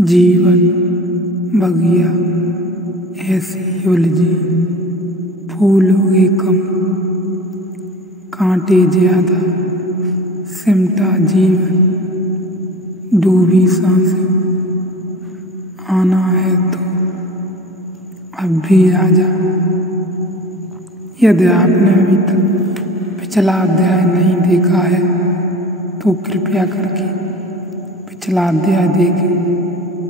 जीवन बगिया ऐसी उलझी, फूलोगे कम कांटे ज्यादा, सिमटा जीवन डूबी सांसें। आना है तो अब भी आजा। यदि आपने अभी तक पिछला अध्याय नहीं देखा है तो कृपया करके पिछला अध्याय देखें,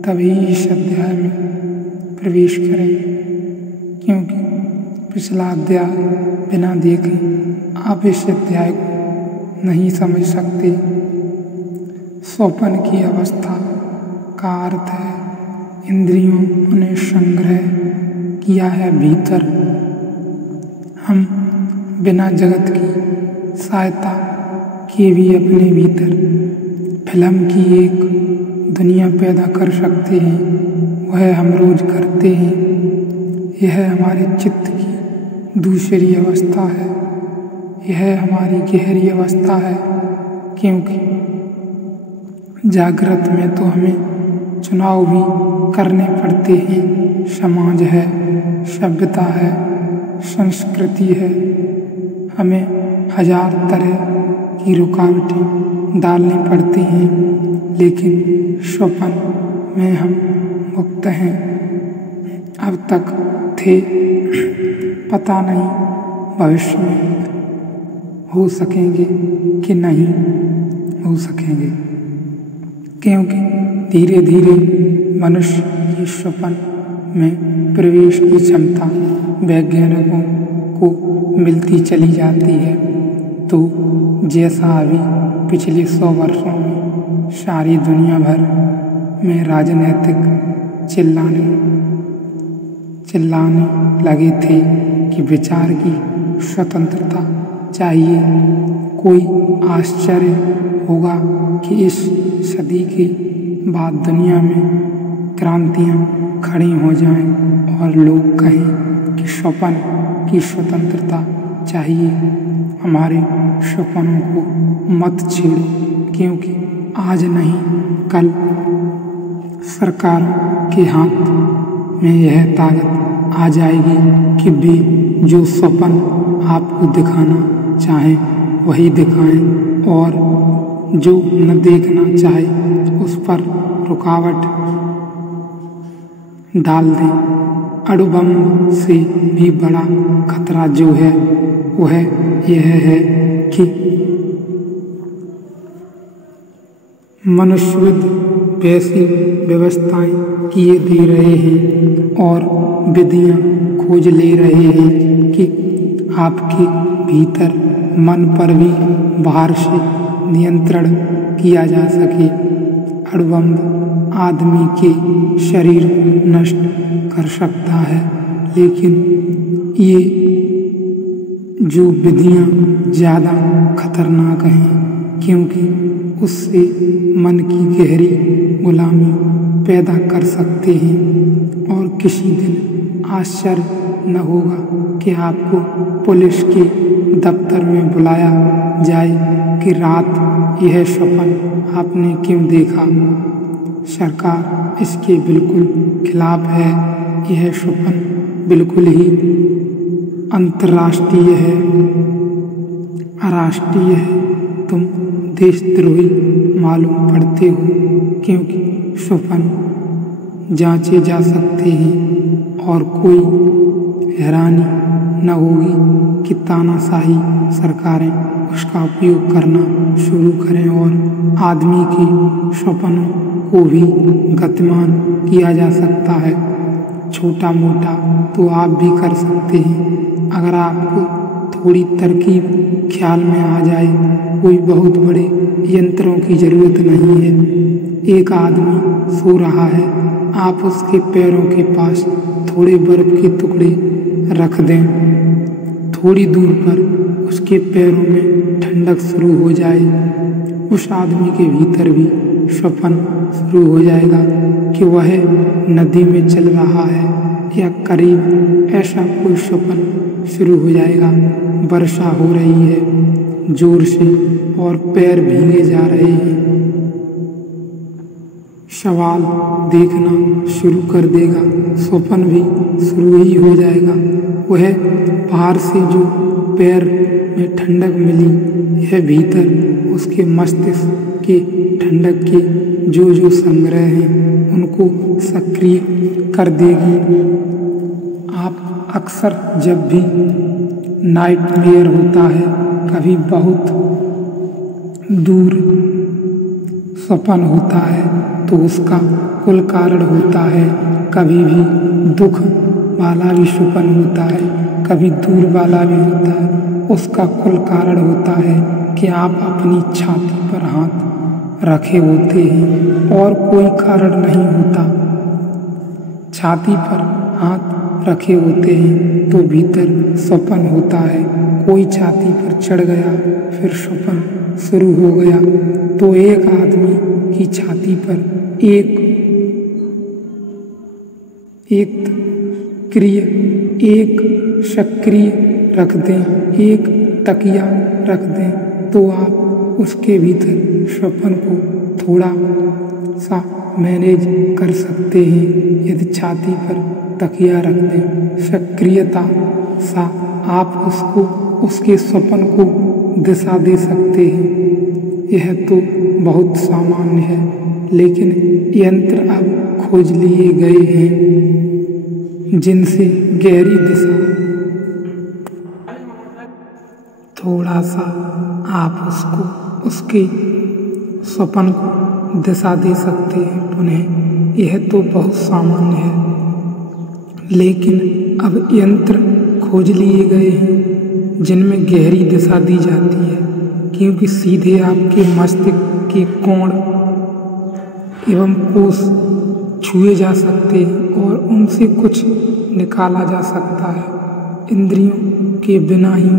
तभी इस अध्याय में प्रवेश करें, क्योंकि पिछला अध्याय बिना देखे आप इस अध्याय को नहीं समझ सकते। स्वप्न की अवस्था का अर्थ है इंद्रियों ने संग्रह किया है भीतर। हम बिना जगत की सहायता के भी अपने भीतर फिल्म की एक दुनिया पैदा कर सकते हैं। वह हम रोज करते हैं। यह हमारे चित्त की दूसरी अवस्था है। यह हमारी गहरी अवस्था है, क्योंकि जागृत में तो हमें चुनाव भी करने पड़ते हैं। समाज है, सभ्यता है, संस्कृति है। हमें हजार तरह की रुकावटें डालनी पड़ती हैं, लेकिन स्वप्न में हम मुक्त हैं। अब तक थे, पता नहीं भविष्य में हो सकेंगे कि नहीं हो सकेंगे, क्योंकि धीरे धीरे मनुष्य की स्वप्न में प्रवेश की क्षमता वैज्ञानिकों को मिलती चली जाती है। तो जैसा अभी पिछले 100 वर्षों में सारी दुनिया भर में राजनीतिक चिल्लाने लगे थे कि विचार की स्वतंत्रता चाहिए, कोई आश्चर्य होगा कि इस सदी के बाद दुनिया में क्रांतियां खड़ी हो जाएं और लोग कहें कि स्वप्न की स्वतंत्रता चाहिए। हमारे स्वप्नों को मत छेड़ो, क्योंकि आज नहीं कल सरकार के हाथ में यह ताकत आ जाएगी कि वे जो स्वप्न आपको दिखाना चाहें वही दिखाएं, और जो न देखना चाहे उस पर रुकावट डाल दें। अणुबम से भी बड़ा खतरा जो है वह यह है कि मनुष्यविद वैसी व्यवस्थाएं किए दे रहे हैं और विधियां खोज ले रहे हैं कि आपके भीतर मन पर भी बाहर से नियंत्रण किया जा सके। अणुबम आदमी के शरीर को नष्ट कर सकता है, लेकिन ये जो विधियां ज़्यादा खतरनाक हैं, क्योंकि उससे मन की गहरी गुलामी पैदा कर सकते हैं। और किसी दिन आश्चर्य न होगा कि आपको पुलिस के दफ्तर में बुलाया जाए कि रात यह स्वप्न आपने क्यों देखा। सरकार इसके बिल्कुल खिलाफ है। यह स्वप्न बिल्कुल ही अंतर्राष्ट्रीय है, अराष्ट्रीय है। तुम देशद्रोही मालूम पड़ते हो, क्योंकि स्वप्न जांचे जा सकते हैं और कोई हैरानी न होगी कि तानाशाही सरकारें उसका उपयोग करना शुरू करें और आदमी के स्वप्नों को भी गतिमान किया जा सकता है। छोटा मोटा तो आप भी कर सकते हैं, अगर आपको थोड़ी तरकीब ख्याल में आ जाए। कोई बहुत बड़े यंत्रों की जरूरत नहीं है। एक आदमी सो रहा है, आप उसके पैरों के पास थोड़े बर्फ के टुकड़े रख दें। थोड़ी दूर पर उसके पैरों में ठंडक शुरू हो जाए, उस आदमी के भीतर भी स्वप्न शुरू हो जाएगा कि वह नदी में चल रहा है, या करीब ऐसा कोई स्वप्न शुरू हो जाएगा। वर्षा हो रही है जोर से और पैर भीगे जा रहे हैं। सवाल देखना शुरू कर देगा, स्वप्न भी शुरू ही हो जाएगा। वह बाहर से जो पैर में ठंडक मिली, यह भीतर उसके मस्तिष्क के ठंडक के जो संग्रह हैं उनको सक्रिय कर देगी। आप अक्सर जब भी नाइटमेयर होता है, कभी बहुत दूर स्वप्न होता है, तो उसका कुल कारण होता है। कभी भी दुख वाला भी स्वप्न होता है, कभी दूर वाला भी होता है, उसका कुल कारण होता है कि आप अपनी छाती पर हाथ रखे होते हैं और कोई कारण नहीं होता। छाती पर हाथ रखे होते हैं तो भीतर स्वप्न होता है। कोई छाती पर चढ़ गया, फिर स्वप्न शुरू हो गया। तो एक आदमी की छाती पर एक सक्रिय रख दें, एक तकिया रख दें, तो आप उसके भीतर स्वप्न को थोड़ा सा मैनेज कर सकते हैं। यदि छाती पर तकिया रख दें, सक्रियता सा आप उसके स्वप्न को दिशा दे सकते हैं। यह तो बहुत सामान्य है, लेकिन यंत्र अब खोज लिए गए हैं जिनसे गहरी दिशा थोड़ा सा आप उसके स्वप्न को दिशा दे सकते हैं। पुनः यह तो बहुत सामान्य है, लेकिन अब यंत्र खोज लिए गए हैं जिनमें गहरी दिशा दी जाती है, क्योंकि सीधे आपके मस्तिष्क के कोण एवं कोष छुए जा सकते हैं और उनसे कुछ निकाला जा सकता है। इंद्रियों के बिना ही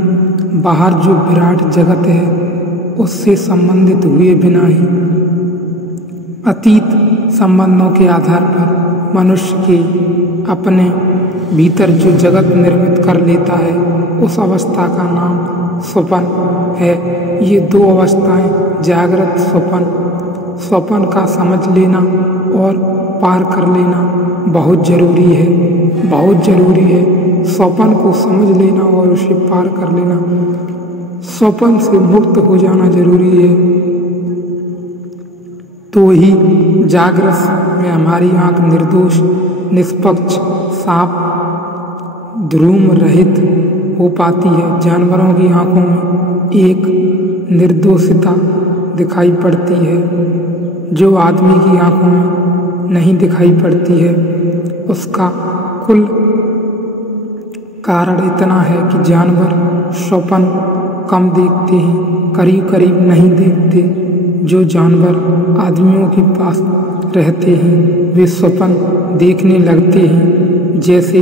बाहर जो विराट जगत है उससे संबंधित हुए बिना ही अतीत संबंधों के आधार पर मनुष्य के अपने भीतर जो जगत निर्मित कर लेता है, उस अवस्था का नाम स्वप्न है। ये दो अवस्थाएं, जागृत स्वप्न का समझ लेना और पार कर लेना बहुत जरूरी है, बहुत जरूरी है। स्वप्न को समझ लेना और उसे पार कर लेना, स्वप्न से मुक्त हो जाना जरूरी है। तो ही जागृत में हमारी आंख निर्दोष, निष्पक्ष, साफ, ध्रुम रहित हो पाती है। जानवरों की आंखों में एक निर्दोषता दिखाई पड़ती है जो आदमी की आंखों में नहीं दिखाई पड़ती है। उसका कुल कारण इतना है कि जानवर स्वप्न कम देखते हैं, करीब करीब नहीं देखते। जो जानवर आदमियों के पास रहते हैं वे स्वप्न देखने लगते हैं, जैसे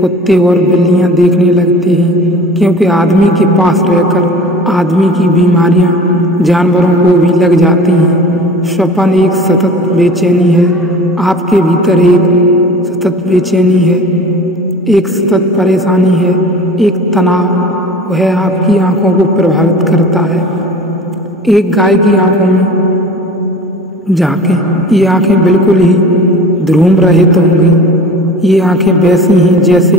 कुत्ते और बिल्लियां देखने लगते हैं, क्योंकि आदमी के पास रहकर आदमी की बीमारियां जानवरों को भी लग जाती हैं। स्वप्न एक सतत बेचैनी है, आपके भीतर एक सतत बेचैनी है, एक सतत परेशानी है, एक तनाव, वह आपकी आंखों को प्रभावित करता है। एक गाय की आंखों में झांकें, ये आंखें बिल्कुल ही ध्रुम रहित होंगी। ये आंखें वैसी हैं जैसे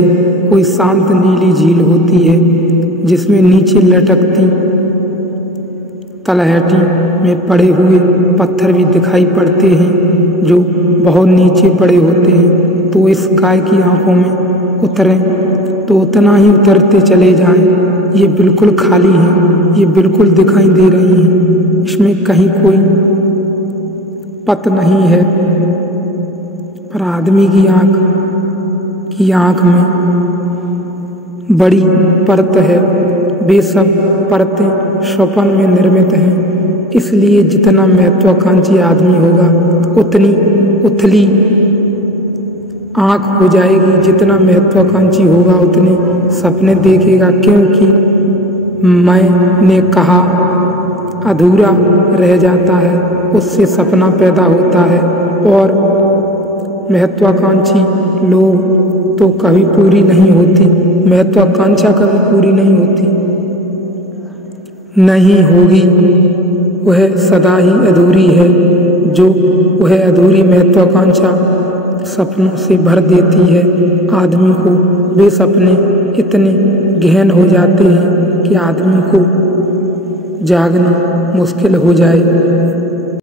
कोई शांत नीली झील होती है जिसमें नीचे लटकती तलहटी में पड़े हुए पत्थर भी दिखाई पड़ते हैं जो बहुत नीचे पड़े होते हैं। तो इस गाय की आंखों में उतरें तो उतना ही उतरते चले जाएं। ये बिल्कुल खाली हैं, ये बिल्कुल दिखाई दे रही हैं, इसमें कहीं कोई पत नहीं है। पर आदमी की आंख में बड़ी परत है, वे सब परतें स्वप्न में निर्मित हैं। इसलिए जितना महत्वाकांक्षी आदमी होगा उतनी उथली आंख हो जाएगी, जितना महत्वाकांक्षी होगा उतने सपने देखेगा, क्योंकि मैंने कहा अधूरा रह जाता है, उससे सपना पैदा होता है। और महत्वाकांक्षी लोग तो कभी पूरी नहीं होती, महत्वाकांक्षा कभी पूरी नहीं होती, नहीं होगी, वह सदा ही अधूरी है। जो वह अधूरी महत्वाकांक्षा सपनों से भर देती है। आदमी को वे सपने इतने गहन हो जाते हैं कि आदमी को जागना मुश्किल हो जाए।